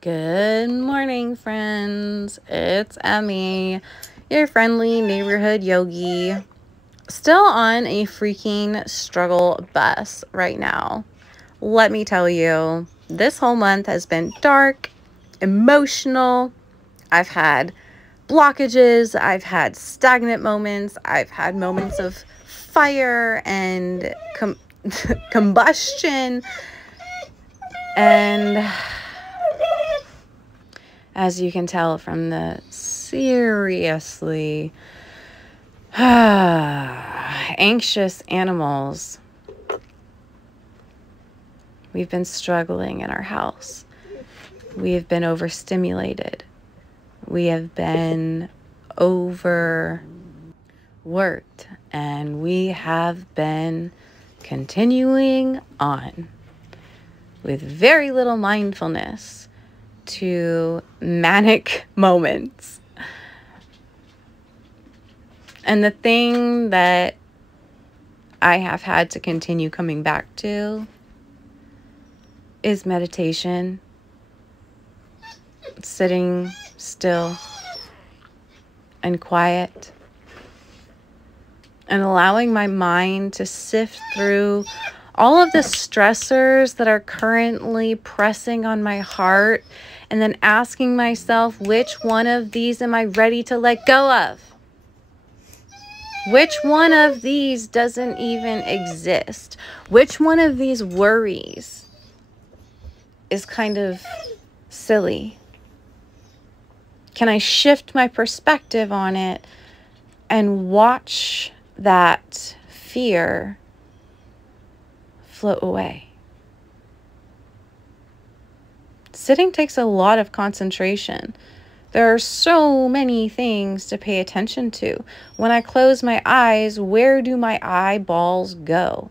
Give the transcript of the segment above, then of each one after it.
Good morning, friends. It's Emmy, your friendly neighborhood yogi. Still on a freaking struggle bus right now. Let me tell you, this whole month has been dark, emotional. I've had blockages, I've had stagnant moments, I've had moments of fire and combustion, and as you can tell from the seriously anxious animals, we've been struggling in our house. We have been overstimulated. We have been overworked, and we have been continuing on with very little mindfulness to manic moments. And the thing that I have had to continue coming back to is meditation, sitting still and quiet, and allowing my mind to sift through all of the stressors that are currently pressing on my heart, and then asking myself, which one of these am I ready to let go of? Which one of these doesn't even exist? Which one of these worries is kind of silly? Can I shift my perspective on it and watch that fear float away? Sitting takes a lot of concentration. There are so many things to pay attention to. When I close my eyes, where do my eyeballs go?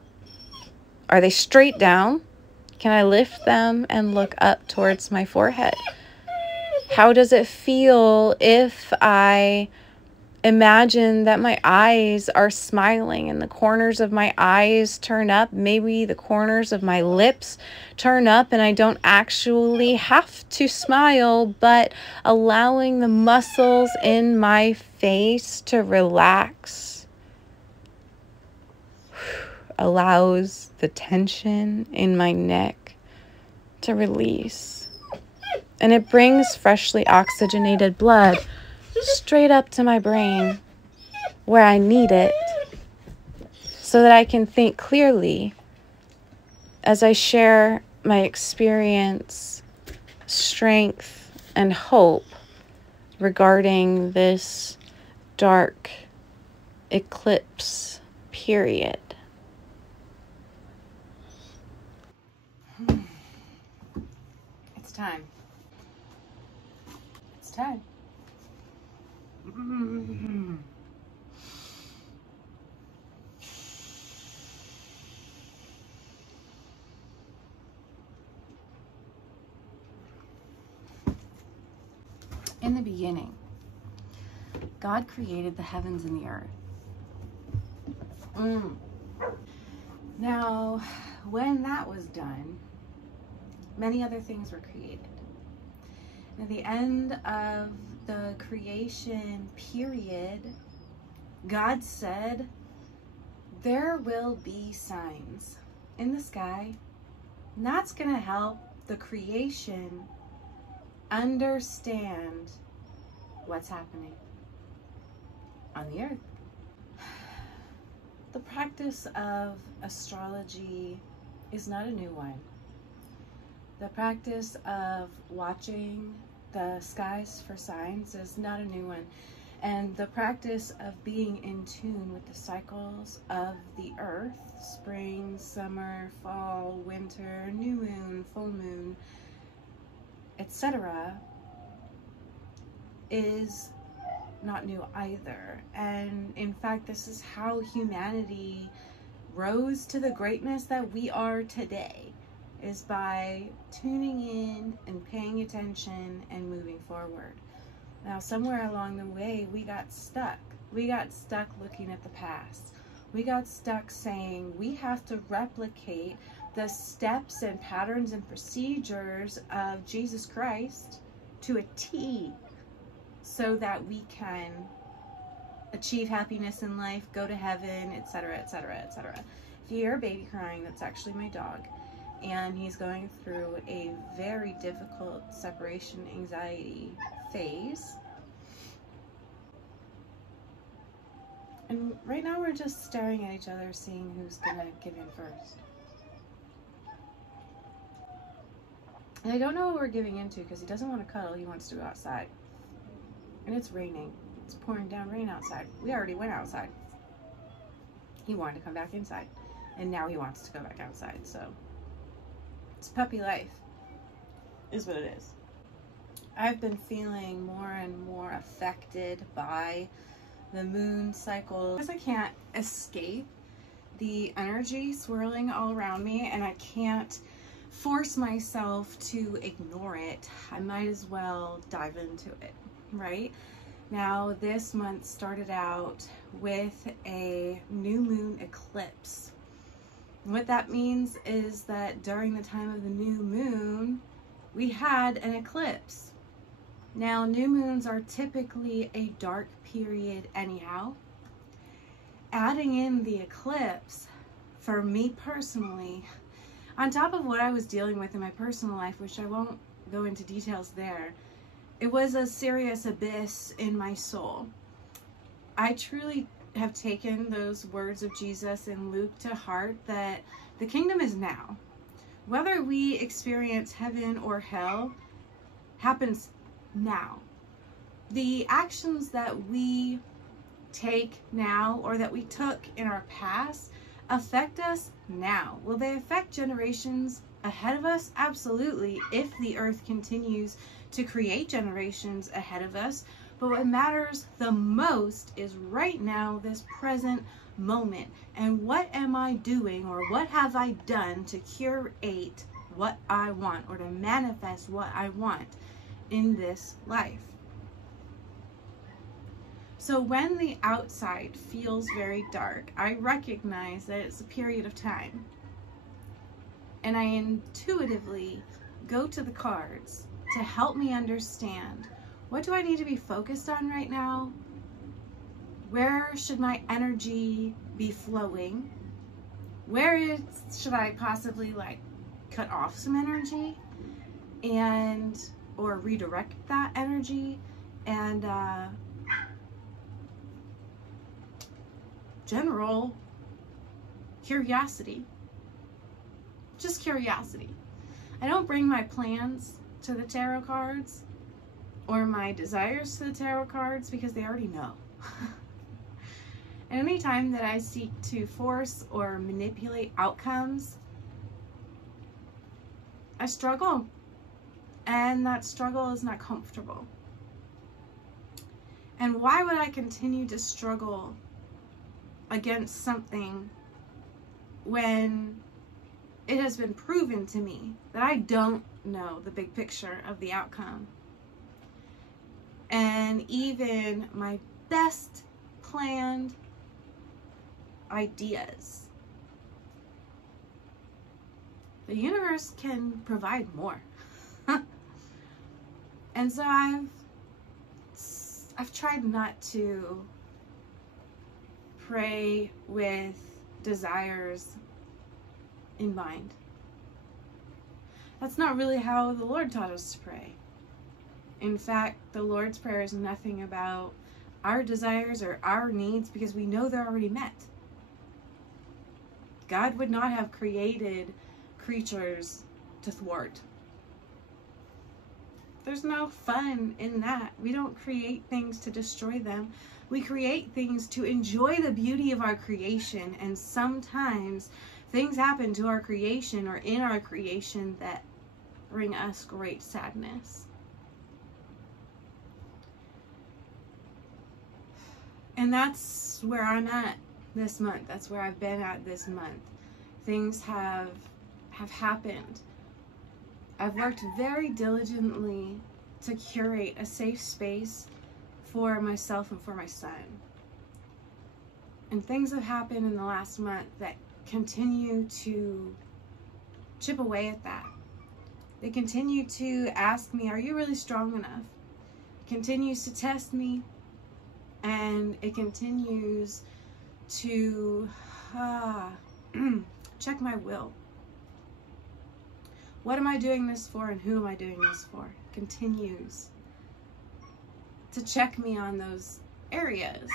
Are they straight down? Can I lift them and look up towards my forehead? How does it feel if I imagine that my eyes are smiling and the corners of my eyes turn up? Maybe the corners of my lips turn up and I don't actually have to smile, but allowing the muscles in my face to relax allows the tension in my neck to release. And it brings freshly oxygenated blood straight up to my brain where I need it, so that I can think clearly as I share my experience, strength, and hope regarding this dark eclipse period. It's time. It's time. In the beginning, God created the heavens and the earth. Now, when that was done, many other things were created. At the end of the creation period, God said, there will be signs in the sky, and that's going to help the creation understand what's happening on the earth. The practice of astrology is not a new one. The practice of watching the skies for signs is not a new one. And the practice of being in tune with the cycles of the earth, spring, summer, fall, winter, new moon, full moon, etc., is not new either. And in fact, this is how humanity rose to the greatness that we are today, is by tuning in and paying attention and moving forward. Now, somewhere along the way, we got stuck. We got stuck looking at the past. We got stuck saying we have to replicate the steps and patterns and procedures of Jesus Christ to a T, so that we can achieve happiness in life, go to heaven, etc., etc., etc. If you hear a baby crying, that's actually my dog, and he's going through a very difficult separation anxiety phase. And right now we're just staring at each other, seeing who's gonna give in first. And I don't know what we're giving into, because he doesn't want to cuddle, he wants to go outside. And it's raining. It's pouring down rain outside. We already went outside. He wanted to come back inside. And now he wants to go back outside. So it's puppy life, is what it is. I've been feeling more and more affected by the moon cycle, because I can't escape the energy swirling all around me, and I can't force myself to ignore it. I might as well dive into it, right? Now, this month started out with a new moon eclipse. What that means is that during the time of the new moon, we had an eclipse. Now, new moons are typically a dark period anyhow. Adding in the eclipse, for me personally, on top of what I was dealing with in my personal life, which I won't go into details there, it was a serious abyss in my soul. I truly have taken those words of Jesus in Luke to heart, that the kingdom is now. Whether we experience heaven or hell happens now. The actions that we take now, or that we took in our past, affect us now. Will they affect generations ahead of us? Absolutely, if the earth continues to create generations ahead of us. But what matters the most is right now, this present moment. And what am I doing, or what have I done to curate what I want, or to manifest what I want in this life? So when the outside feels very dark, I recognize that it's a period of time. And I intuitively go to the cards to help me understand, what do I need to be focused on right now? Where should my energy be flowing? Should I possibly cut off some energy or redirect that energy? And general curiosity, just curiosity. I don't bring my plans to the tarot cards or my desires to the tarot cards, because they already know. And anytime that I seek to force or manipulate outcomes, I struggle, and that struggle is not comfortable. And why would I continue to struggle against something when it has been proven to me that I don't know the big picture of the outcome? And even my best planned ideas, the universe can provide more. And so I've tried not to pray with desires in mind. That's not really how the Lord taught us to pray. In fact, the Lord's Prayer is nothing about our desires or our needs, because we know they're already met. God would not have created creatures to thwart. There's no fun in that. We don't create things to destroy them. We create things to enjoy the beauty of our creation, and sometimes things happen to our creation or in our creation that bring us great sadness. And that's where I'm at this month. That's where I've been at this month. Things have happened. I've worked very diligently to curate a safe space for myself and for my son. And things have happened in the last month that continue to chip away at that. They continue to ask me, are you really strong enough? It continues to test me, and it continues to check my will. What am I doing this for, and who am I doing this for? It continues to check me on those areas.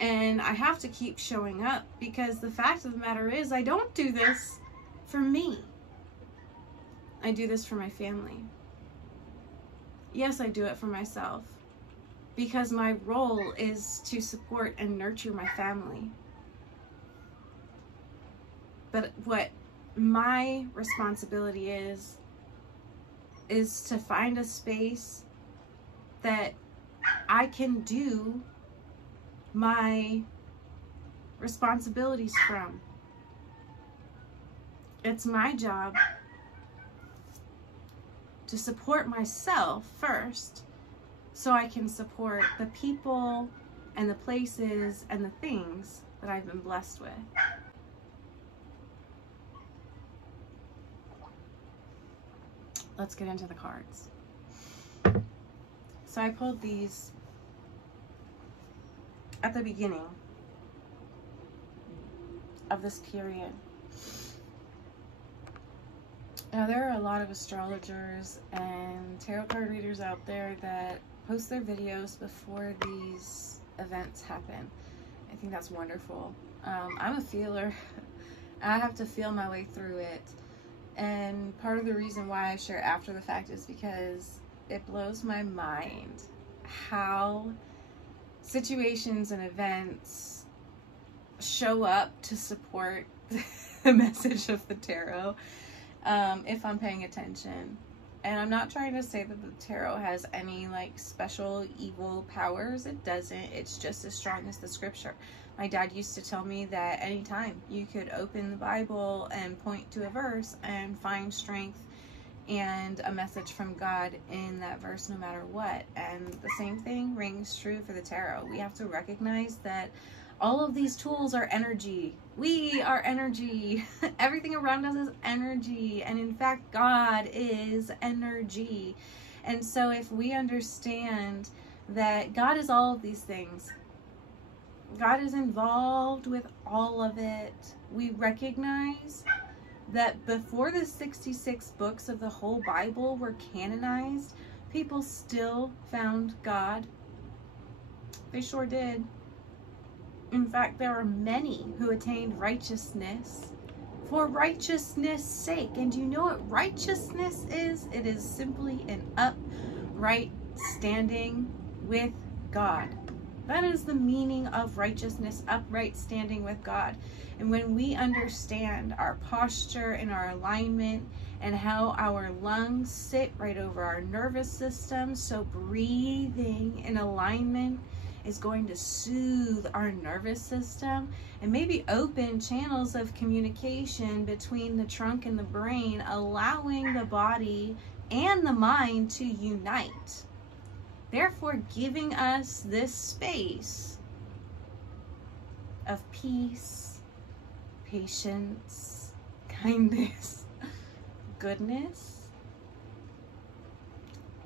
And I have to keep showing up, because the fact of the matter is, I don't do this for me. I do this for my family. Yes, I do it for myself, because my role is to support and nurture my family. But what my responsibility is to find a space that I can do my responsibilities from. It's my job to support myself first, so I can support the people and the places and the things that I've been blessed with. Let's get into the cards. So I pulled these at the beginning of this period. Now, there are a lot of astrologers and tarot card readers out there that post their videos before these events happen. I think that's wonderful. I'm a feeler. I have to feel my way through it. And part of the reason why I share after the fact is because it blows my mind how situations and events show up to support the message of the tarot, if I'm paying attention. And I'm not trying to say that the tarot has any like special evil powers. It doesn't. It's just as strong as the scripture. My dad used to tell me that anytime you could open the Bible and point to a verse and find strength and a message from God in that verse, no matter what. And the same thing rings true for the tarot. We have to recognize that all of these tools are energy. We are energy. Everything around us is energy. And in fact, God is energy. And so if we understand that God is all of these things, God is involved with all of it, we recognize that before the 66 books of the whole Bible were canonized, people still found God. They sure did. In fact, there are many who attained righteousness for righteousness' sake. And do you know what righteousness is? It is simply an upright standing with God. That is the meaning of righteousness, upright standing with God. And when we understand our posture and our alignment and how our lungs sit right over our nervous system, so breathing in alignment is going to soothe our nervous system and maybe open channels of communication between the trunk and the brain, allowing the body and the mind to unite. Therefore, giving us this space of peace, patience, kindness, goodness,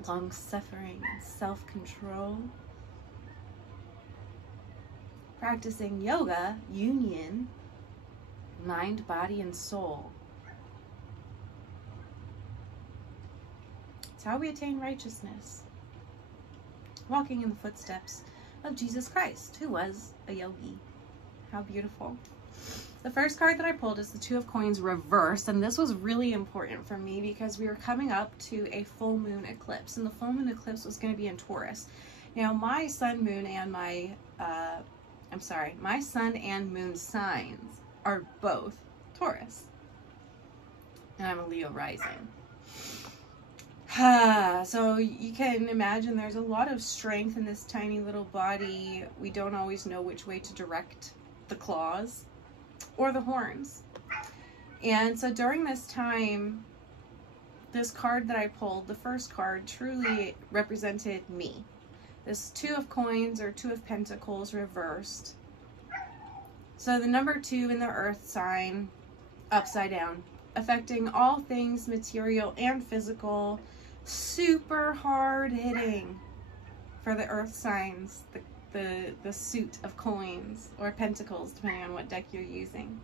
long-suffering, and self-control. Practicing yoga, union, mind, body, and soul. It's how we attain righteousness. Walking in the footsteps of Jesus Christ, who was a yogi. How beautiful. The first card that I pulled is the Two of Coins reversed, and this was really important for me because we were coming up to a full moon eclipse, and the full moon eclipse was going to be in Taurus. Now, my sun, moon, and my sun and moon signs are both Taurus, and I'm a Leo rising. So you can imagine there's a lot of strength in this tiny little body. We don't always know which way to direct the claws or the horns. And so during this time, this card that I pulled, the first card, truly represented me. This Two of Coins or Two of Pentacles reversed. So the number 2 in the earth sign, upside down, affecting all things material and physical. Super hard hitting for the earth signs, the suit of coins or pentacles, depending on what deck you're using.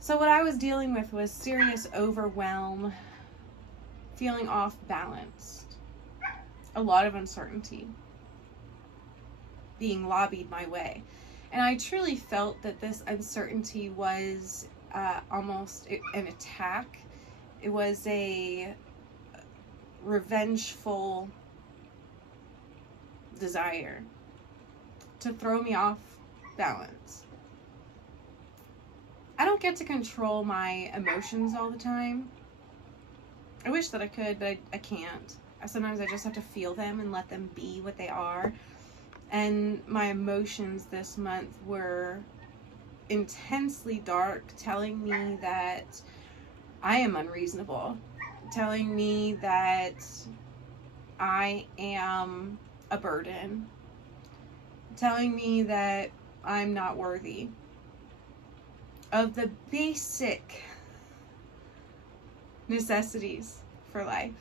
So what I was dealing with was serious overwhelm, feeling off balanced, a lot of uncertainty being lobbied my way. And I truly felt that this uncertainty was almost an attack. It was a revengeful desire to throw me off balance. I don't get to control my emotions all the time. I wish that I could, but I can't. Sometimes I just have to feel them and let them be what they are. And my emotions this month were intensely dark, telling me that I am unreasonable, telling me that I am a burden, telling me that I'm not worthy of the basic necessities for life.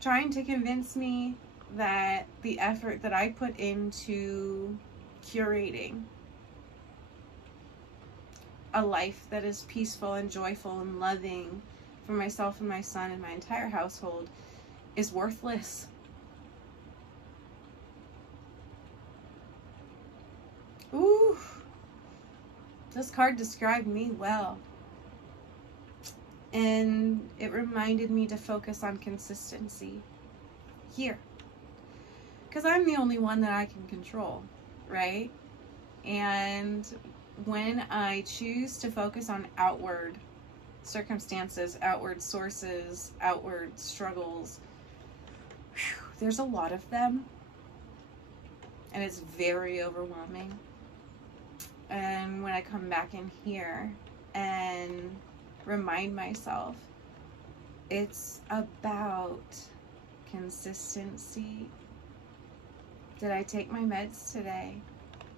Trying to convince me that the effort that I put into curating a life that is peaceful and joyful and loving for myself and my son and my entire household is worthless. Ooh, this card described me well. And it reminded me to focus on consistency here. Because I'm the only one that I can control, right? And when I choose to focus on outward circumstances, outward sources, outward struggles, there's a lot of them. And it's very overwhelming. And when I come back in here and remind myself, it's about consistency. Did I take my meds today?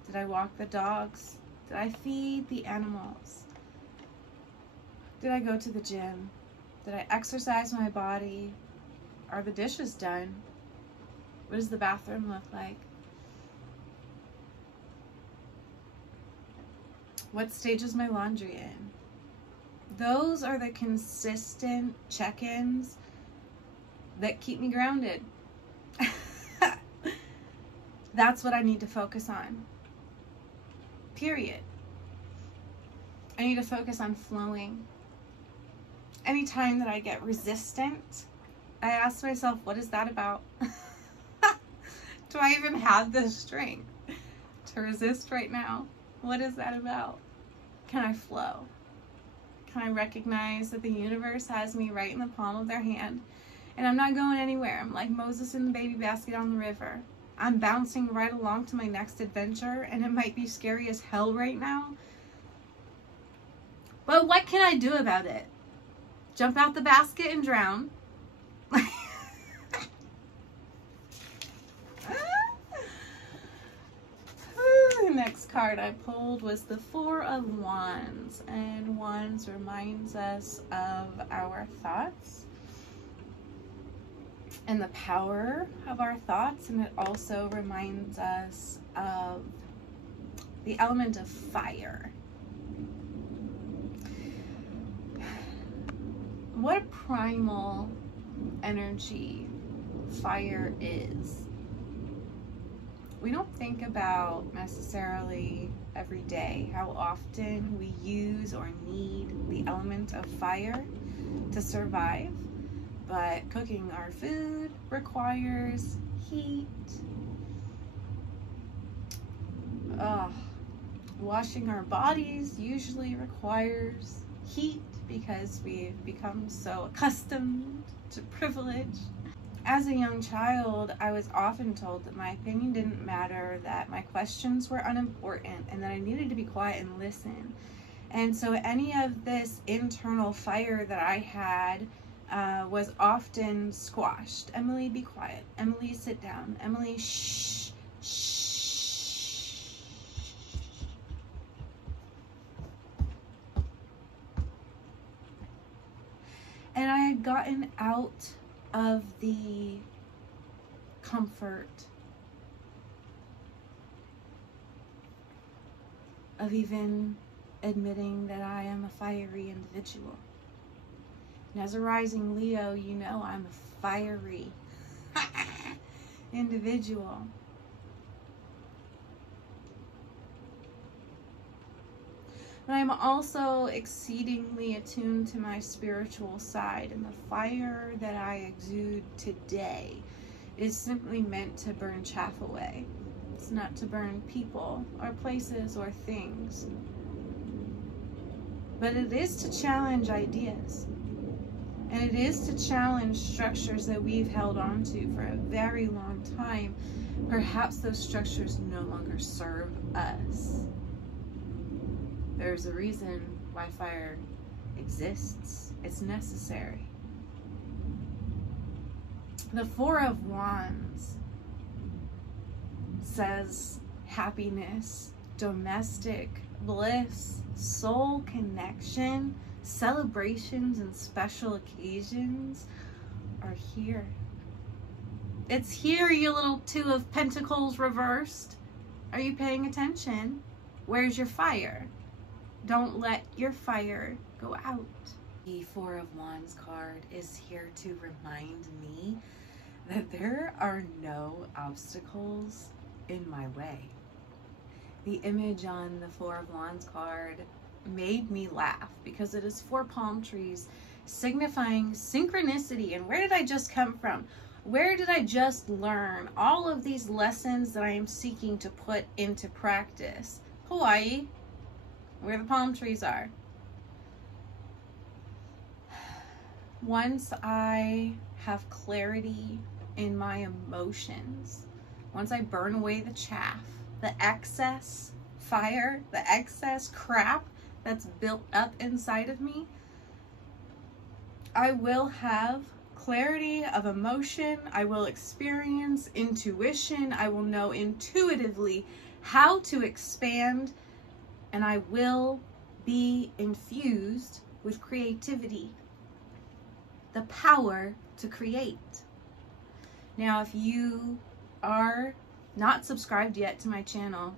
Did I walk the dogs? Did I feed the animals? Did I go to the gym? Did I exercise my body? Are the dishes done? What does the bathroom look like? What stage is my laundry in? Those are the consistent check-ins that keep me grounded. That's what I need to focus on. Period. I need to focus on flowing. Anytime that I get resistant, I ask myself, what is that about? Do I even have the strength to resist right now? What is that about? Can I flow? Can I recognize that the universe has me right in the palm of their hand and I'm not going anywhere? I'm like Moses in the baby basket on the river. I'm bouncing right along to my next adventure, and it might be scary as hell right now. But what can I do about it? Jump out the basket and drown? The next card I pulled was the Four of Wands, and Wands reminds us of our thoughts and the power of our thoughts, and it also reminds us of the element of fire. What a primal energy fire is. We don't think about necessarily every day how often we use or need the element of fire to survive. But cooking our food requires heat. Washing our bodies usually requires heat because we've become so accustomed to privilege. As a young child, I was often told that my opinion didn't matter, that my questions were unimportant, and that I needed to be quiet and listen. And so any of this internal fire that I had was often squashed. Emily, be quiet. Emily, sit down. Emily, shh, shh. gotten out of the comfort of even admitting that I am a fiery individual. And as a rising Leo, you know I'm a fiery individual. But I'm also exceedingly attuned to my spiritual side, and the fire that I exude today is simply meant to burn chaff away. It's not to burn people or places or things. But it is to challenge ideas. And it is to challenge structures that we've held on to for a very long time. Perhaps those structures no longer serve us. There's a reason why fire exists. It's necessary. The Four of Wands says happiness, domestic bliss, soul connection, celebrations and special occasions are here. It's here, you little Two of Pentacles reversed. Are you paying attention? Where's your fire? Don't let your fire go out. The Four of Wands card is here to remind me that there are no obstacles in my way. The image on the Four of Wands card made me laugh because it is 4 palm trees signifying synchronicity. And where did I just come from? Where did I just learn all of these lessons that I am seeking to put into practice? Hawaii, where the palm trees are. Once I have clarity in my emotions, once I burn away the chaff, the excess fire, the excess crap that's built up inside of me, I will have clarity of emotion. I will experience intuition. I will know intuitively how to expand, and I will be infused with creativity, the power to create. Now, if you are not subscribed yet to my channel,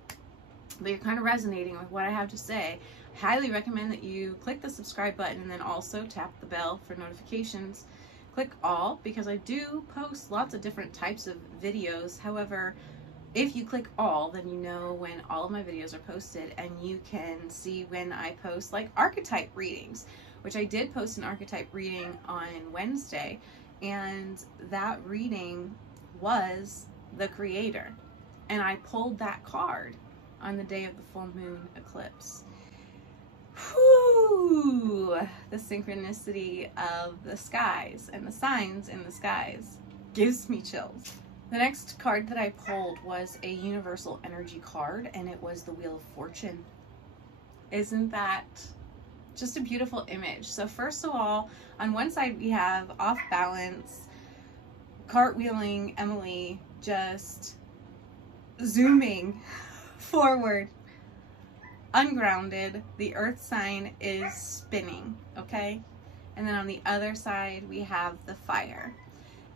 but you're kind of resonating with what I have to say, I highly recommend that you click the subscribe button and then also tap the bell for notifications. Click all, because I do post lots of different types of videos. However, if you click all, then you know when all of my videos are posted, and you can see when I post like archetype readings, which I did post an archetype reading on Wednesday, and that reading was the Creator, and I pulled that card on the day of the full moon eclipse. Whew, the synchronicity of the skies and the signs in the skies gives me chills. The next card that I pulled was a universal energy card, and it was the Wheel of Fortune. Isn't that just a beautiful image? So first of all, on one side we have off balance, cartwheeling Emily, just zooming forward. Ungrounded, the earth sign is spinning, okay? And then on the other side we have the fire.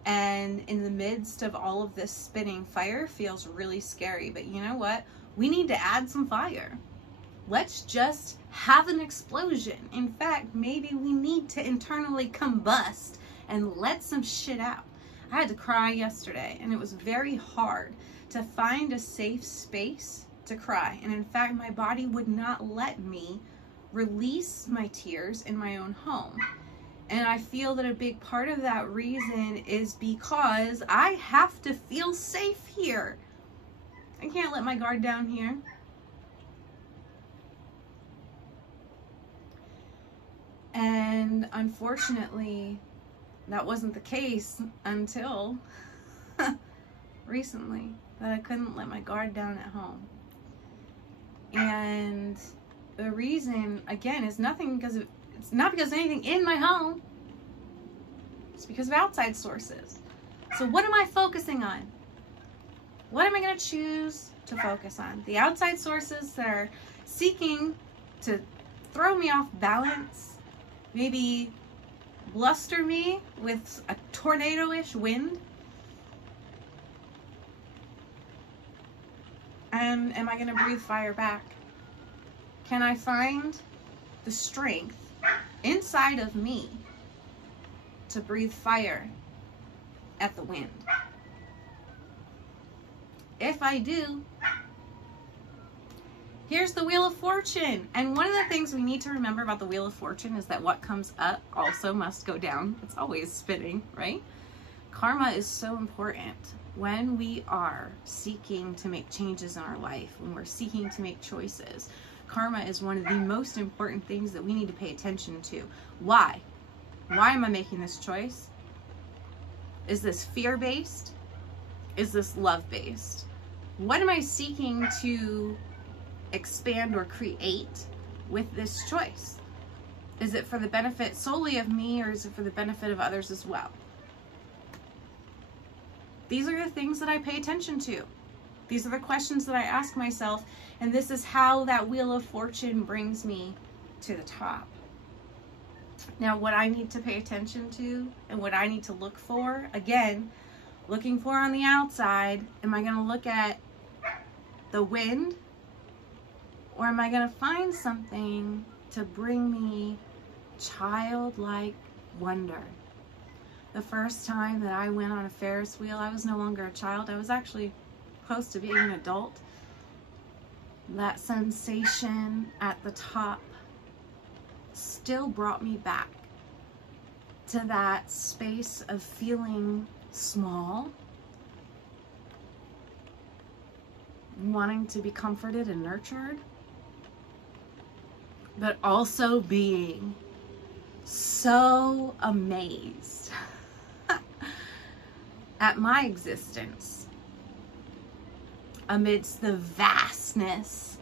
And in the midst of all of this spinning, fire feels really scary. But you know what? We need to add some fire. Let's just have an explosion. In fact, maybe we need to internally combust and let some shit out. I had to cry yesterday, and it was very hard to find a safe space to cry. And in fact, my body would not let me release my tears in my own home. And I feel that a big part of that reason is because I have to feel safe here. I can't let my guard down here. And unfortunately, that wasn't the case until recently, that I couldn't let my guard down at home. And the reason, again, is nothing because of, it's not because of anything in my home. It's because of outside sources. So what am I focusing on? What am I going to choose to focus on? The outside sources that are seeking to throw me off balance, maybe bluster me with a tornado-ish wind? And am I going to breathe fire back? Can I find the strength inside of me to breathe fire at the wind? If I do, here's the Wheel of Fortune. And one of the things we need to remember about the Wheel of Fortune is that what comes up also must go down. It's always spinning, right? Karma is so important when we are seeking to make changes in our life, when we're seeking to make choices. Karma is one of the most important things that we need to pay attention to. Why? Why am I making this choice? Is this fear-based? Is this love-based? What am I seeking to expand or create with this choice? Is it for the benefit solely of me, or is it for the benefit of others as well? These are the things that I pay attention to. These are the questions that I ask myself, and this is how that Wheel of Fortune brings me to the top. Now, what I need to pay attention to and what I need to look for, again, looking for on the outside, am I going to look at the wind, or am I going to find something to bring me childlike wonder? The first time that I went on a Ferris wheel, I was no longer a child. I was actually close to being an adult. That sensation at the top still brought me back to that space of feeling small, wanting to be comforted and nurtured, but also being so amazed at my existence amidst the vastness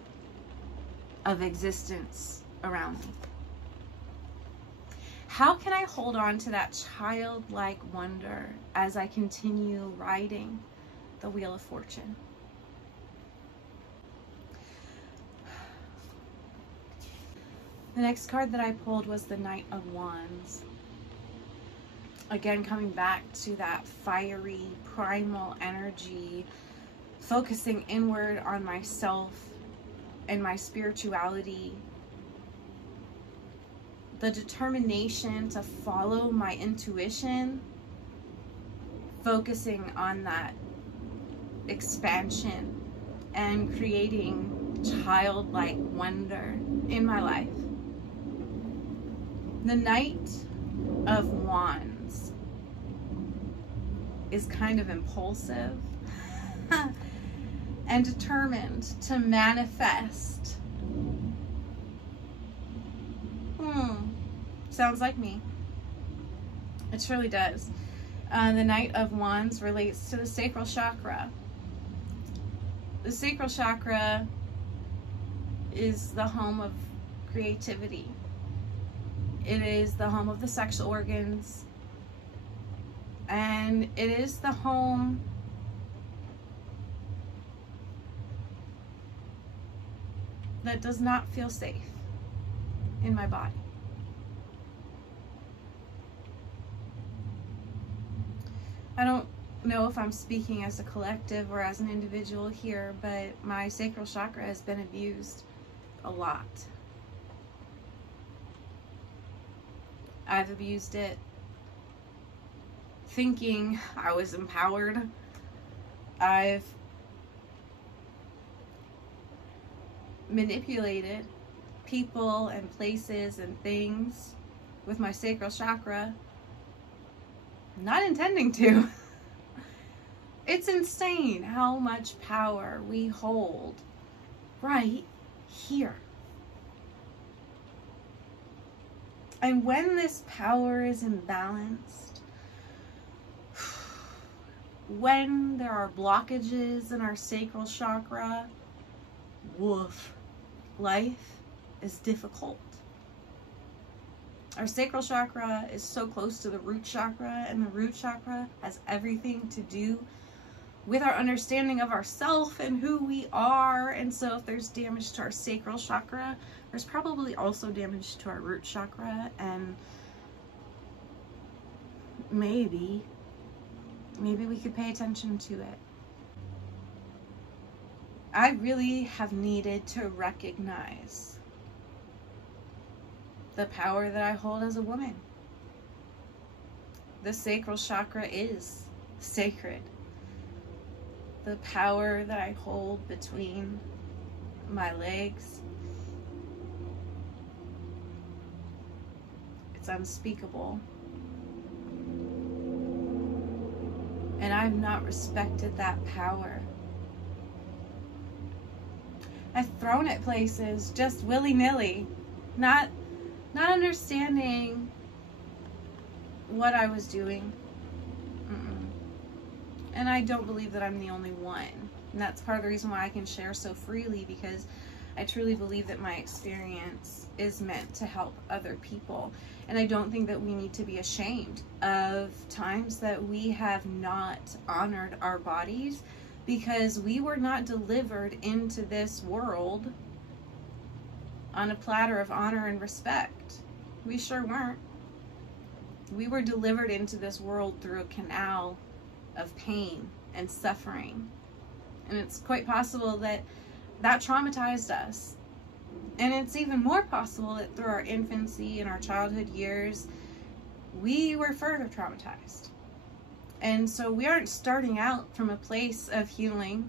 of existence around me. How can I hold on to that childlike wonder as I continue riding the Wheel of Fortune? The next card that I pulled was the Knight of Wands. Again, coming back to that fiery, primal energy, focusing inward on myself and my spirituality. The determination to follow my intuition, focusing on that expansion and creating childlike wonder in my life. The Knight of Wands is kind of impulsive and determined to manifest. Sounds like me. It surely does. The Knight of Wands relates to the sacral chakra. The sacral chakra is the home of creativity. It is the home of the sexual organs, and it is the home that does not feel safe in my body. I don't know if I'm speaking as a collective or as an individual here, but my sacral chakra has been abused a lot. I've abused it thinking I was empowered. I've manipulated people and places and things with my sacral chakra, not intending to. It's insane how much power we hold right here. And when this power is imbalanced, when there are blockages in our sacral chakra, woof, life is difficult. Our sacral chakra is so close to the root chakra, and the root chakra has everything to do with our understanding of ourself and who we are. And so if there's damage to our sacral chakra, there's probably also damage to our root chakra. And maybe we could pay attention to it. I really have needed to recognize the power that I hold as a woman. The sacral chakra is sacred. The power that I hold between my legs, it's unspeakable. And I've not respected that power. I've thrown it places just willy-nilly, not understanding what I was doing. And I don't believe that I'm the only one. And that's part of the reason why I can share so freely, because I truly believe that my experience is meant to help other people. And I don't think that we need to be ashamed of times that we have not honored our bodies, because we were not delivered into this world on a platter of honor and respect. We sure weren't. We were delivered into this world through a canal of pain and suffering. And it's quite possible that that traumatized us. And it's even more possible that through our infancy and our childhood years, we were further traumatized. And so we aren't starting out from a place of healing.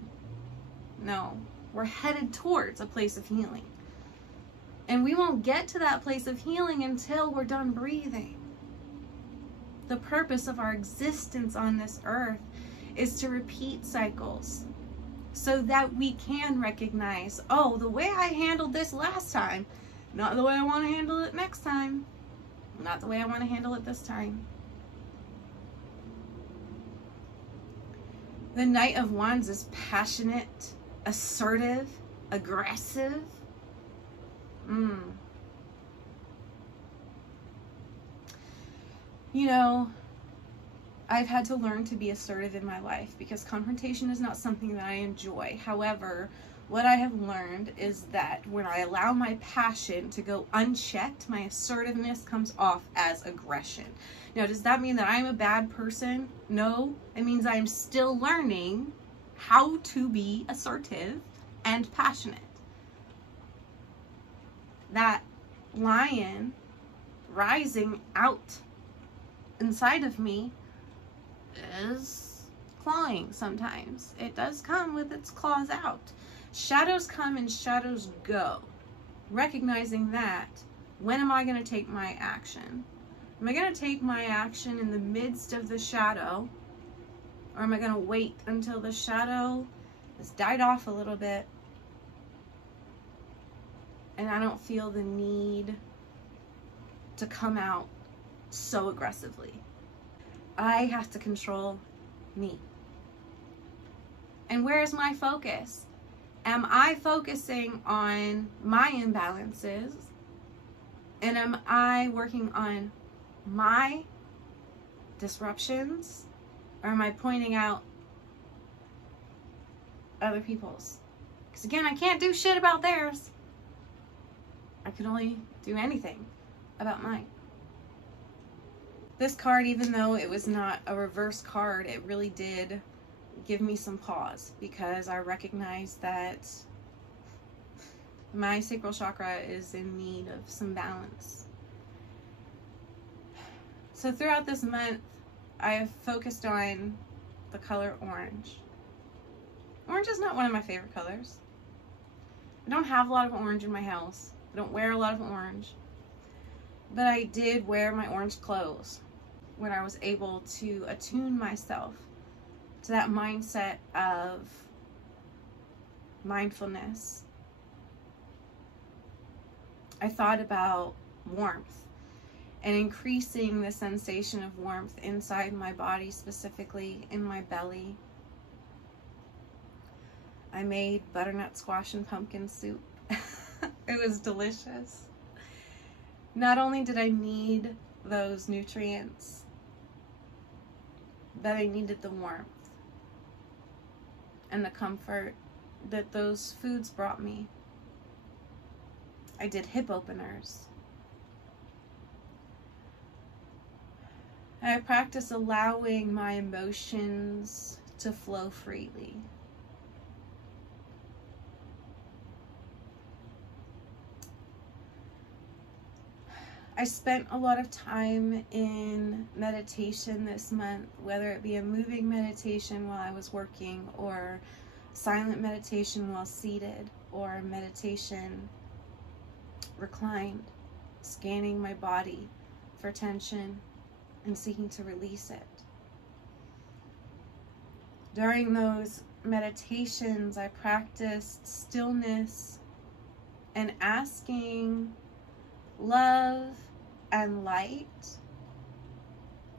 No, we're headed towards a place of healing. And we won't get to that place of healing until we're done breathing. The purpose of our existence on this earth is to repeat cycles so that we can recognize, oh, the way I handled this last time, not the way I want to handle it next time, not the way I want to handle it this time. The Knight of Wands is passionate, assertive, aggressive. You know, I've had to learn to be assertive in my life because confrontation is not something that I enjoy. However, what I have learned is that when I allow my passion to go unchecked, my assertiveness comes off as aggression. Now, does that mean that I'm a bad person? No, it means I'm still learning how to be assertive and passionate. That lion rising out inside of me is clawing sometimes. It does come with its claws out. Shadows come and shadows go. Recognizing that, when am I going to take my action? Am I going to take my action in the midst of the shadow? Or am I going to wait until the shadow has died off a little bit and I don't feel the need to come out so aggressively? I have to control me. And where is my focus? Am I focusing on my imbalances? And am I working on my disruptions? Or am I pointing out other people's? Because again, I can't do shit about theirs. I can only do anything about mine. This card, even though it was not a reverse card, it really did give me some pause, because I recognized that my sacral chakra is in need of some balance. So throughout this month, I have focused on the color orange. Orange is not one of my favorite colors. I don't have a lot of orange in my house. I don't wear a lot of orange. But I did wear my orange clothes when I was able to attune myself to that mindset of mindfulness. I thought about warmth and increasing the sensation of warmth inside my body, specifically in my belly. I made butternut squash and pumpkin soup. It was delicious. Not only did I need those nutrients, but I needed the warmth and the comfort that those foods brought me. I did hip openers. I practice allowing my emotions to flow freely. I spent a lot of time in meditation this month, whether it be a moving meditation while I was working, or silent meditation while seated, or meditation reclined, scanning my body for tension and seeking to release it. During those meditations, I practiced stillness and asking love and light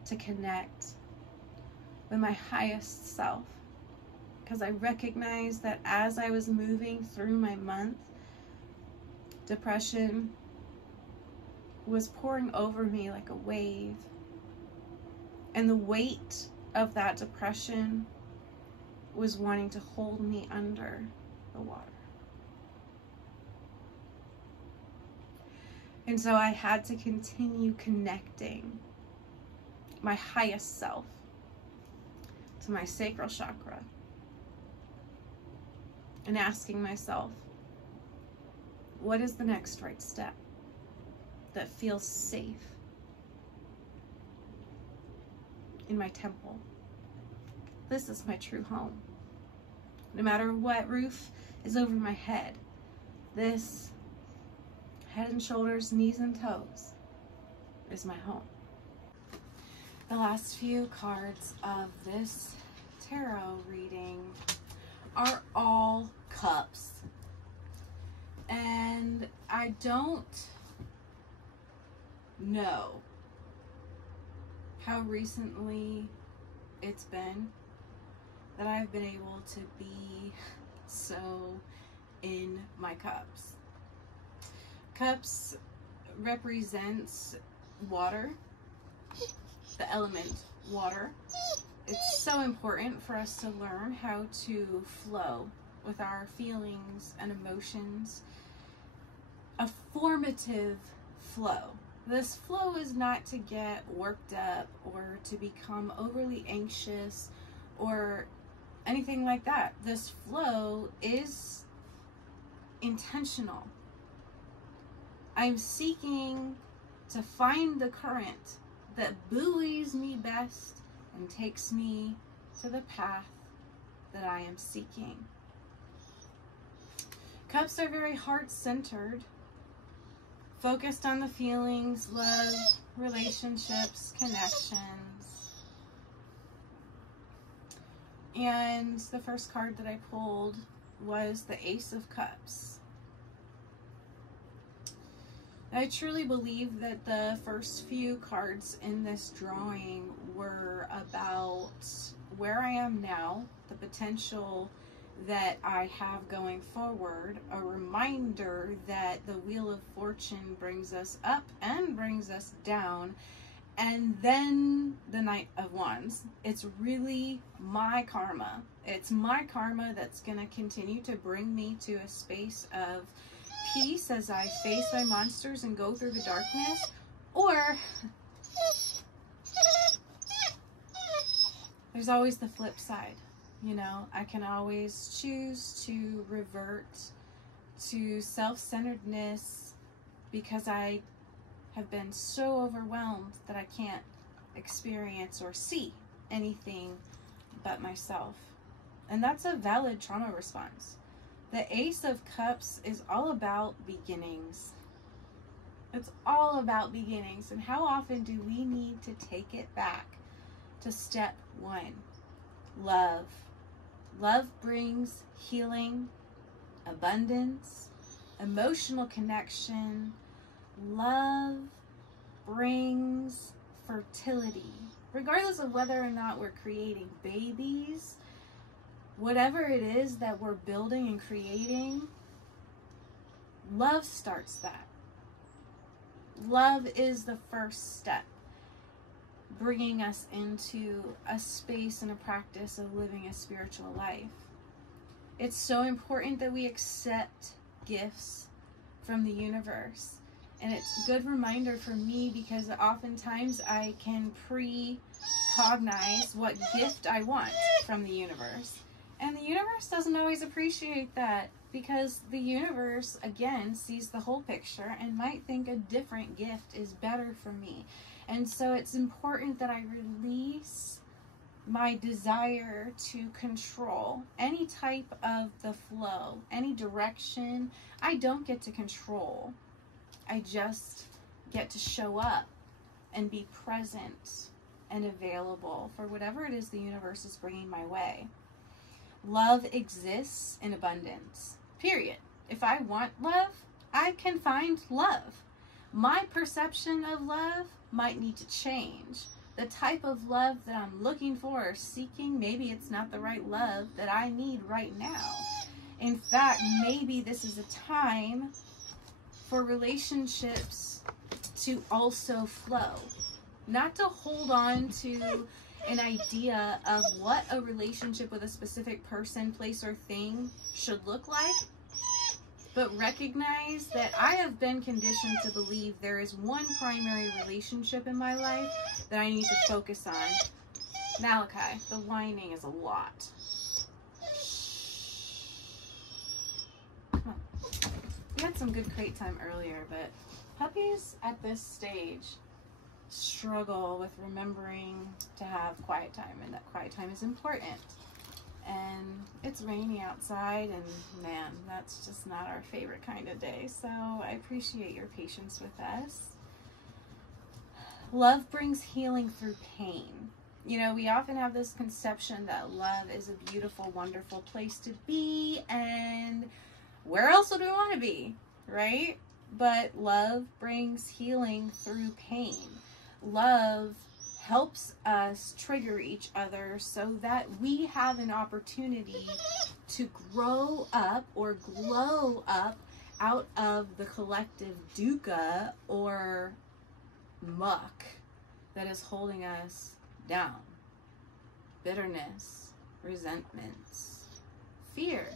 to connect with my highest self, because I recognized that as I was moving through my month, depression was pouring over me like a wave, and the weight of that depression was wanting to hold me under the water. And so I had to continue connecting my highest self to my sacral chakra and asking myself, what is the next right step that feels safe in my temple? This is my true home. No matter what roof is over my head, this head and shoulders, knees and toes is my home. The last few cards of this tarot reading are all cups. And I don't know how recently it's been that I've been able to be so in my cups. Cups represents water, the element water. It's so important for us to learn how to flow with our feelings and emotions. A formative flow. This flow is not to get worked up or to become overly anxious or anything like that. This flow is intentional. I'm seeking to find the current that buoys me best and takes me to the path that I am seeking. Cups are very heart-centered, focused on the feelings, love, relationships, connections. And the first card that I pulled was the Ace of Cups. I truly believe that the first few cards in this drawing were about where I am now, the potential that I have going forward, a reminder that the Wheel of Fortune brings us up and brings us down, and then the Knight of Wands. It's really my karma. It's my karma that's going to continue to bring me to a space of peace as I face my monsters and go through the darkness, or there's always the flip side. You know, I can always choose to revert to self-centeredness because I have been so overwhelmed that I can't experience or see anything but myself. And that's a valid trauma response. The Ace of Cups is all about beginnings. It's all about beginnings. And how often do we need to take it back to step one? Love. Love brings healing, abundance, emotional connection. Love brings fertility. Regardless of whether or not we're creating babies, whatever it is that we're building and creating, love starts that. Love is the first step, bringing us into a space and a practice of living a spiritual life. It's so important that we accept gifts from the universe And it's a good reminder for me because oftentimes I can cognize what gift I want from the universe. And the universe doesn't always appreciate that because the universe, again, sees the whole picture and might think a different gift is better for me. And so it's important that I release my desire to control any type of the flow, any direction. I don't get to control. I just get to show up and be present and available for whatever it is the universe is bringing my way. Love exists in abundance, period. If I want love, I can find love. My perception of love might need to change. The type of love that I'm looking for or seeking, maybe it's not the right love that I need right now. In fact, maybe this is a time for relationships to also flow. Not to hold on to an idea of what a relationship with a specific person, place, or thing should look like, but recognize that I have been conditioned to believe there is one primary relationship in my life that I need to focus on. Malachi, the whining is a lot. Come on. We had some good crate time earlier, but puppies at this stage struggle with remembering to have quiet time, and that quiet time is important. And it's rainy outside, and man, that's just not our favorite kind of day. So I appreciate your patience with us. Love brings healing through pain. You know, we often have this conception that love is a beautiful, wonderful place to be, and where else would we want to be, right? But love brings healing through pain. Love helps us trigger each other so that we have an opportunity to grow up or glow up out of the collective dukkha or muck that is holding us down. Bitterness, resentments, fear.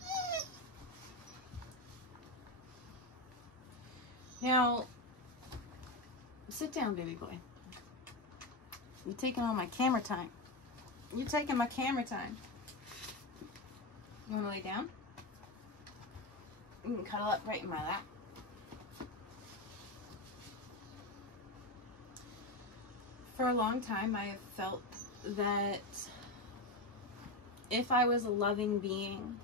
Now, sit down, baby boy. You're taking all my camera time. You're taking my camera time. You want to lay down? You can cuddle up right in my lap. For a long time, I have felt that if I was a loving being,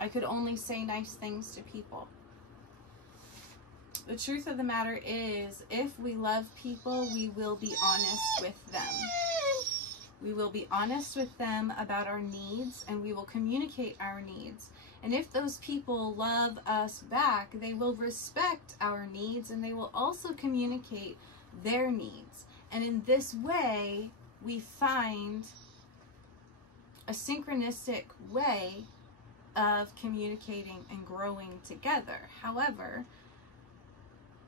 I could only say nice things to people. The truth of the matter is, if we love people, we will be honest with them. We will be honest with them about our needs, and we will communicate our needs. And if those people love us back, they will respect our needs, and they will also communicate their needs. And in this way, we find a synchronistic way of communicating and growing together. However,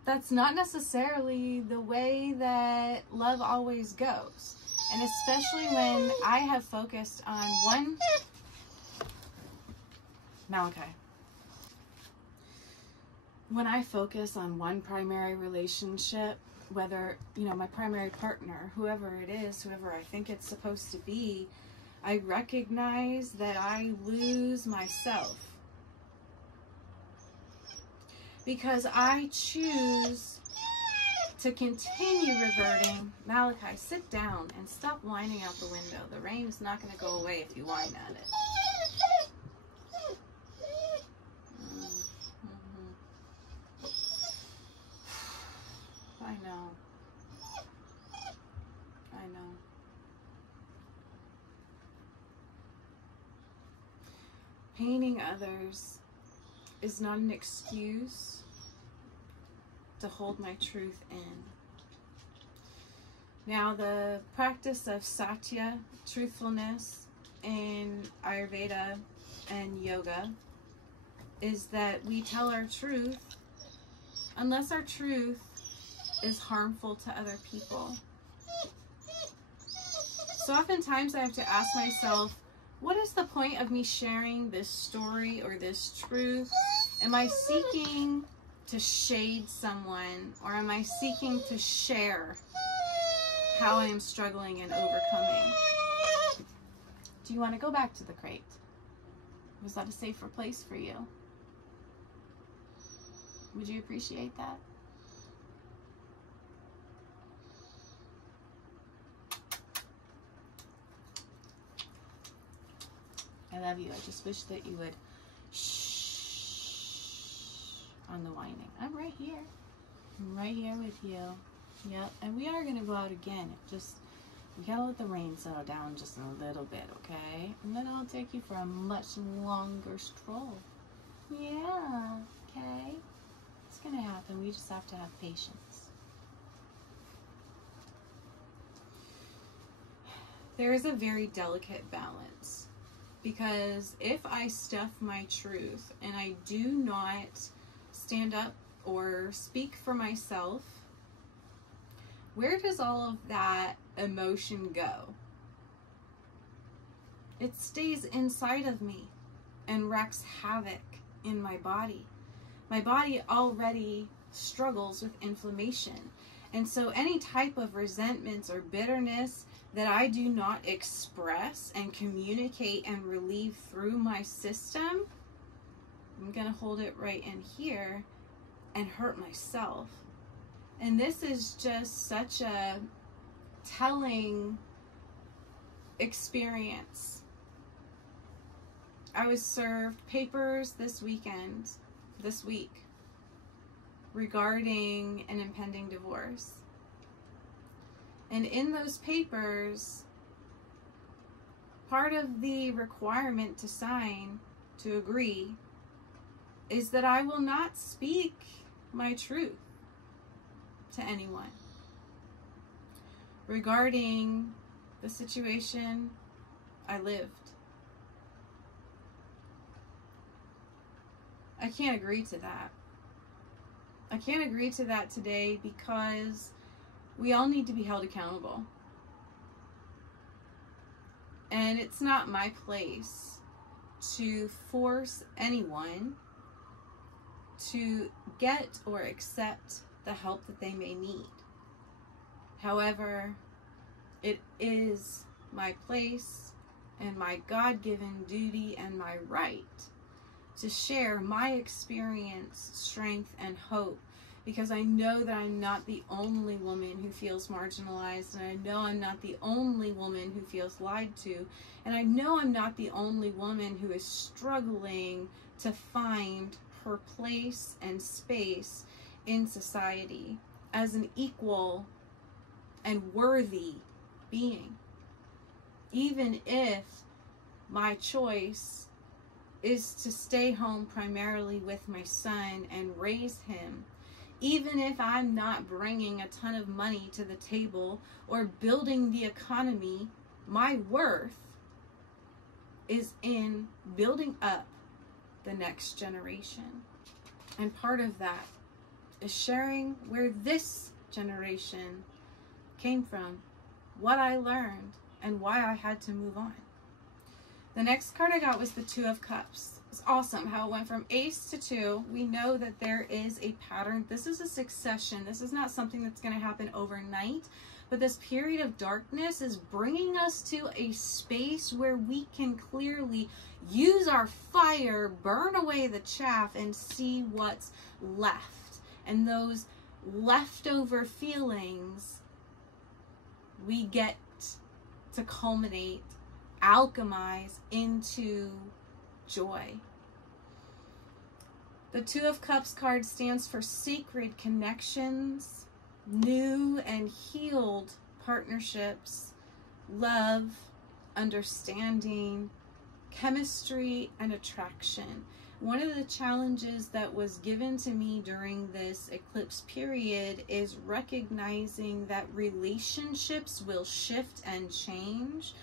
that's not necessarily the way that love always goes. And especially when I have focused on one... Malachi. When I focus on one primary relationship, whether, you know, my primary partner, whoever it is, whoever I think it's supposed to be, I recognize that I lose myself. Because I choose to continue reverting. Malachi, sit down and stop whining out the window. The rain is not going to go away if you whine at it. I know. I know. Painting others is not an excuse to hold my truth in. Now, the practice of satya, truthfulness, in Ayurveda and yoga is that we tell our truth unless our truth is harmful to other people. So oftentimes I have to ask myself, what is the point of me sharing this story or this truth? Am I seeking to shade someone, or am I seeking to share how I am struggling and overcoming? Do you want to go back to the crate? Was that a safer place for you? Would you appreciate that? I love you. I just wish that you would shh on the whining. I'm right here. I'm right here with you. Yep. And we are going to go out again. We gotta let the rain settle down just a little bit, okay? And then I'll take you for a much longer stroll. Yeah, okay? It's gonna happen. We just have to have patience. There is a very delicate balance, because if I stuff my truth and I do not stand up or speak for myself, where does all of that emotion go? It stays inside of me and wreaks havoc in my body. My body already struggles with inflammation. And so any type of resentments or bitterness that I do not express and communicate and relieve through my system, I'm going to hold it right in here and hurt myself. And this is just such a telling experience. I was served papers this week, regarding an impending divorce. And in those papers, part of the requirement to sign, to agree, is that I will not speak my truth to anyone regarding the situation I lived. I can't agree to that. I can't agree to that today, because we all need to be held accountable. And it's not my place to force anyone to get or accept the help that they may need. However, it is my place and my God-given duty and my right to share my experience, strength, and hope, because I know that I'm not the only woman who feels marginalized, and I know I'm not the only woman who feels lied to, and I know I'm not the only woman who is struggling to find her place and space in society as an equal and worthy being. Even if my choice is to stay home primarily with my son and raise him, even if I'm not bringing a ton of money to the table or building the economy, my worth is in building up the next generation. And part of that is sharing where this generation came from, what I learned, and why I had to move on. The next card I got was the Two of Cups. It's awesome how it went from Ace to 2. We know that there is a pattern. This is a succession. This is not something that's going to happen overnight. But this period of darkness is bringing us to a space where we can clearly use our fire, burn away the chaff, and see what's left. And those leftover feelings we get to culminate, alchemize into joy. The Two of Cups card stands for sacred connections, new and healed partnerships, love, understanding, chemistry, and attraction. One of the challenges that was given to me during this eclipse period is recognizing that relationships will shift and change.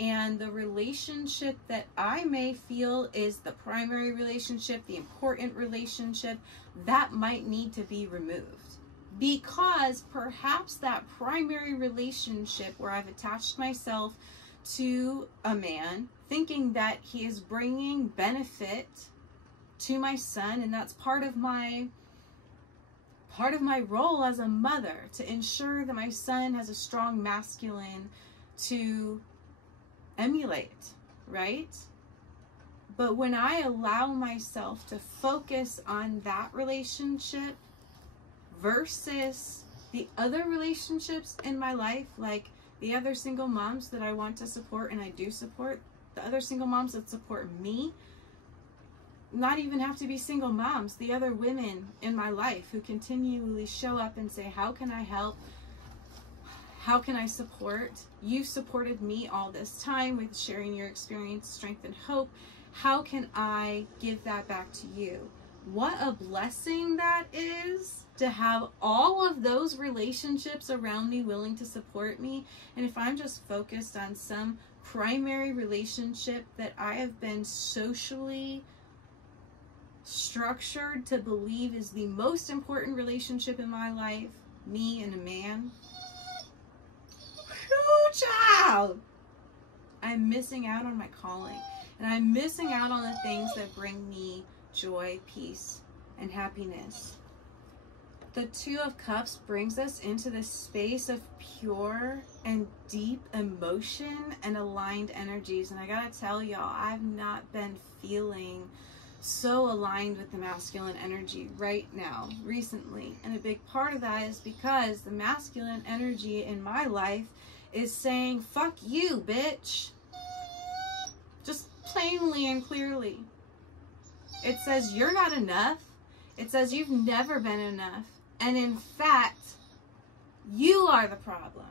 And the relationship that I may feel is the primary relationship, the important relationship, that might need to be removed. Because perhaps that primary relationship where I've attached myself to a man, thinking that he is bringing benefit to my son, and that's part of my part of my role as a mother to ensure that my son has a strong masculine to emulate, right? But when I allow myself to focus on that relationship versus the other relationships in my life, like the other single moms that I want to support, and I do support, the other single moms that support me, not even have to be single moms, the other women in my life who continually show up and say, how can I help? How can I support? You supported me all this time with sharing your experience, strength, and hope. How can I give that back to you? What a blessing that is to have all of those relationships around me willing to support me. And if I'm just focused on some primary relationship that I have been socially structured to believe is the most important relationship in my life, me and a man, child, I'm missing out on my calling, and I'm missing out on the things that bring me joy, peace, and happiness. The Two of Cups brings us into this space of pure and deep emotion and aligned energies. And I gotta tell y'all, I've not been feeling so aligned with the masculine energy right now, recently. And a big part of that is because the masculine energy in my life is saying, fuck you, bitch. Just plainly and clearly. It says you're not enough. It says you've never been enough. And in fact, you are the problem.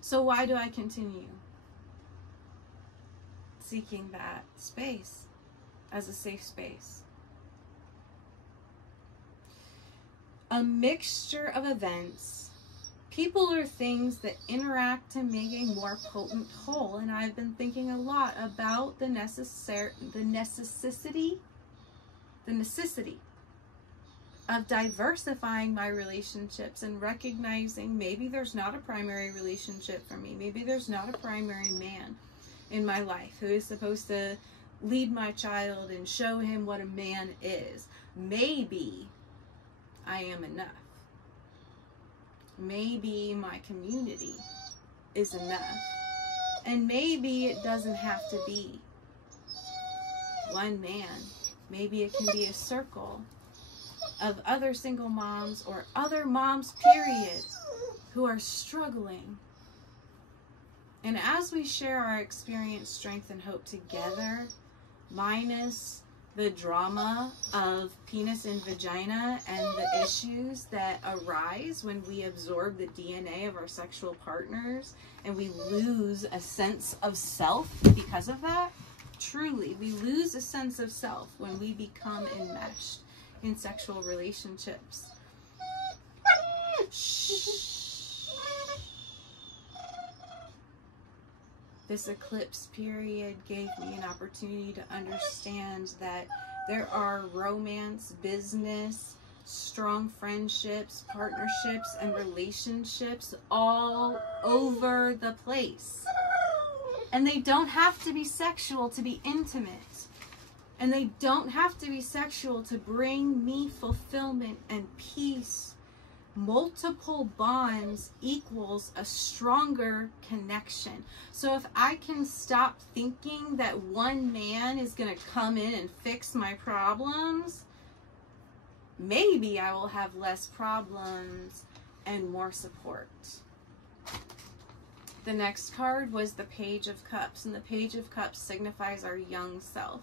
So why do I continue seeking that space as a safe space? A mixture of events, people or things that interact to make a more potent whole. And I've been thinking a lot about the necessity of diversifying my relationships and recognizing maybe there's not a primary relationship for me. Maybe there's not a primary man in my life who is supposed to lead my child and show him what a man is. Maybe I am enough. Maybe my community is enough. And maybe it doesn't have to be one man. Maybe it can be a circle of other single moms or other moms, period, who are struggling. And as we share our experience, strength, and hope together, minus the drama of penis and vagina and the issues that arise when we absorb the DNA of our sexual partners and we lose a sense of self because of that. Truly, we lose a sense of self when we become enmeshed in sexual relationships. This eclipse period gave me an opportunity to understand that there are romance, business, strong friendships, partnerships, and relationships all over the place. And they don't have to be sexual to be intimate. And they don't have to be sexual to bring me fulfillment and peace. Multiple bonds equals a stronger connection. So if I can stop thinking that one man is going to come in and fix my problems, maybe I will have less problems and more support. The next card was the Page of Cups, and the Page of Cups signifies our young self.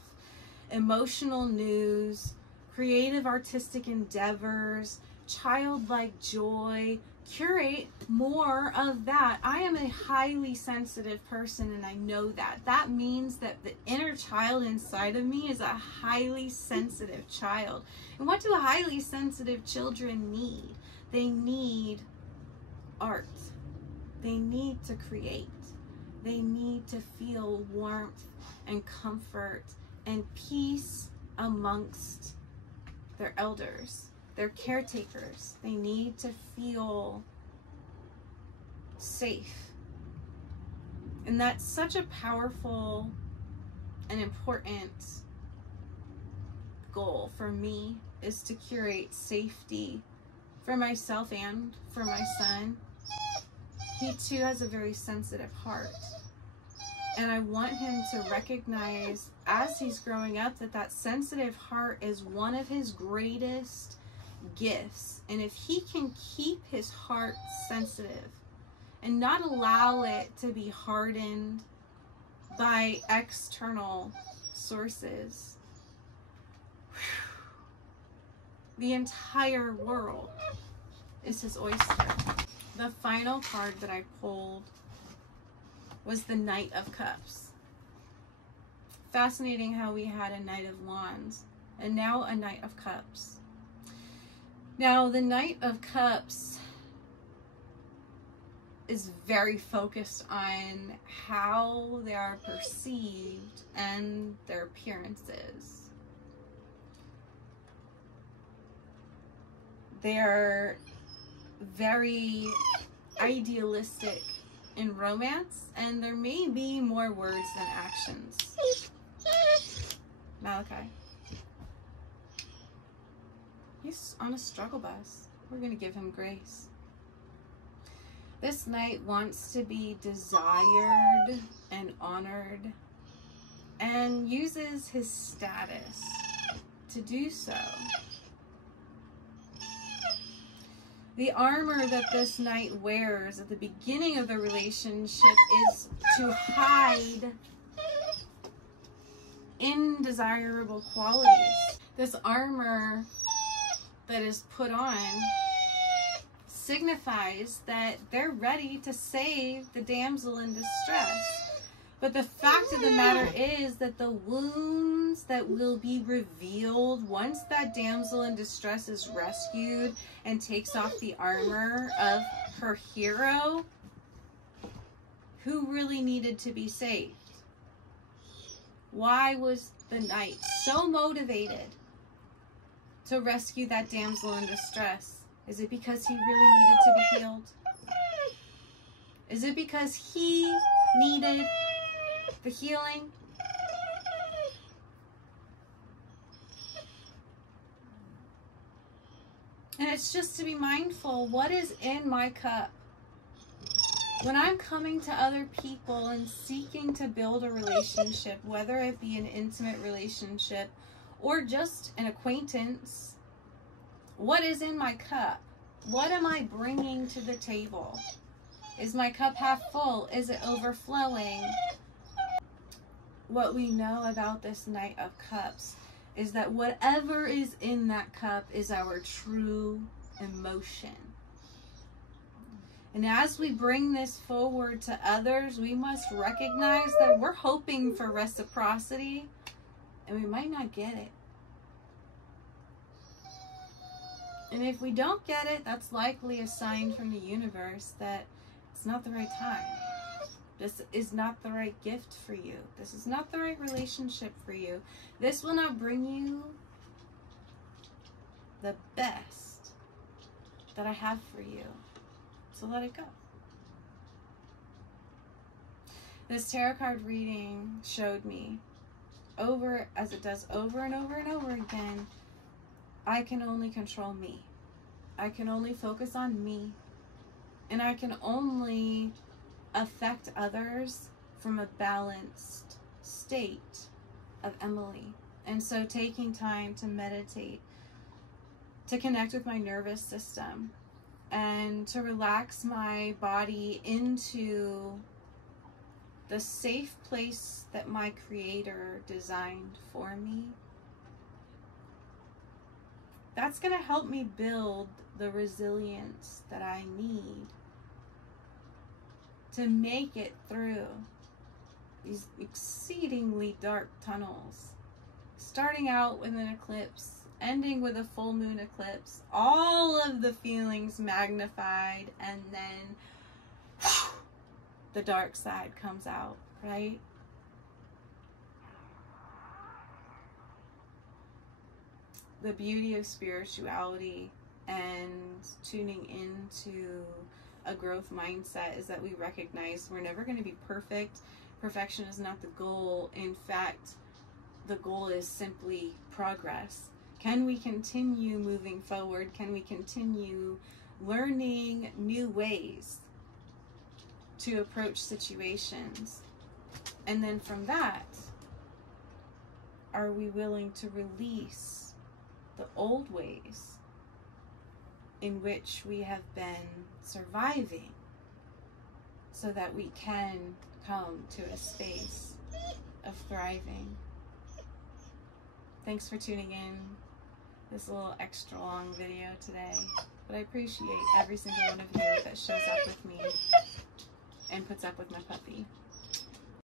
Emotional news, creative artistic endeavors, childlike joy, curate more of that. I am a highly sensitive person, and I know that. That means that the inner child inside of me is a highly sensitive child. And what do highly sensitive children need? They need art. They need to create. They need to feel warmth and comfort and peace amongst their elders. They're caretakers. They need to feel safe. And that's such a powerful an important goal for me is to curate safety for myself and for my son. He too has a very sensitive heart. And I want him to recognize as he's growing up that that sensitive heart is one of his greatest gifts. And if he can keep his heart sensitive and not allow it to be hardened by external sources, the entire world is his oyster. The final card that I pulled was the Knight of Cups. Fascinating how we had a Knight of Wands and now a Knight of Cups. Now, the Knight of Cups is very focused on how they are perceived and their appearances. They're very idealistic in romance, and there may be more words than actions. Malachi. He's on a struggle bus. We're going to give him grace. This knight wants to be desired and honored and uses his status to do so. The armor that this knight wears at the beginning of the relationship is to hide undesirable qualities. This armor that is put on signifies that they're ready to save the damsel in distress. But the fact of the matter is that the wounds that will be revealed once that damsel in distress is rescued and takes off the armor of her hero, who really needed to be saved? Why was the knight so motivated to rescue that damsel in distress? Is it because he really needed to be healed? Is it because he needed the healing? And it's just to be mindful, what is in my cup? When I'm coming to other people and seeking to build a relationship, whether it be an intimate relationship or just an acquaintance, what is in my cup? What am I bringing to the table? Is my cup half full? Is it overflowing? What we know about this Knight of Cups is that whatever is in that cup is our true emotion. And as we bring this forward to others, we must recognize that we're hoping for reciprocity and we might not get it. And if we don't get it, that's likely a sign from the universe that it's not the right time. This is not the right gift for you. This is not the right relationship for you. This will not bring you the best that I have for you. So let it go. This tarot card reading showed me, as it does over and over and over again, I can only control me. I can only focus on me. And I can only affect others from a balanced state of Emily. And so taking time to meditate, to connect with my nervous system, and to relax my body into the safe place that my Creator designed for me, that's going to help me build the resilience that I need to make it through these exceedingly dark tunnels, starting out with an eclipse, ending with a full moon eclipse, all of the feelings magnified, and then the dark side comes out, right? The beauty of spirituality and tuning into a growth mindset is that we recognize we're never going to be perfect. Perfection is not the goal. In fact, the goal is simply progress. Can we continue moving forward? Can we continue learning new ways to approach situations? And then from that, are we willing to release the old ways in which we have been surviving so that we can come to a space of thriving? Thanks for tuning in this little extra long video today, but I appreciate every single one of you that shows up with me and puts up with my puppy.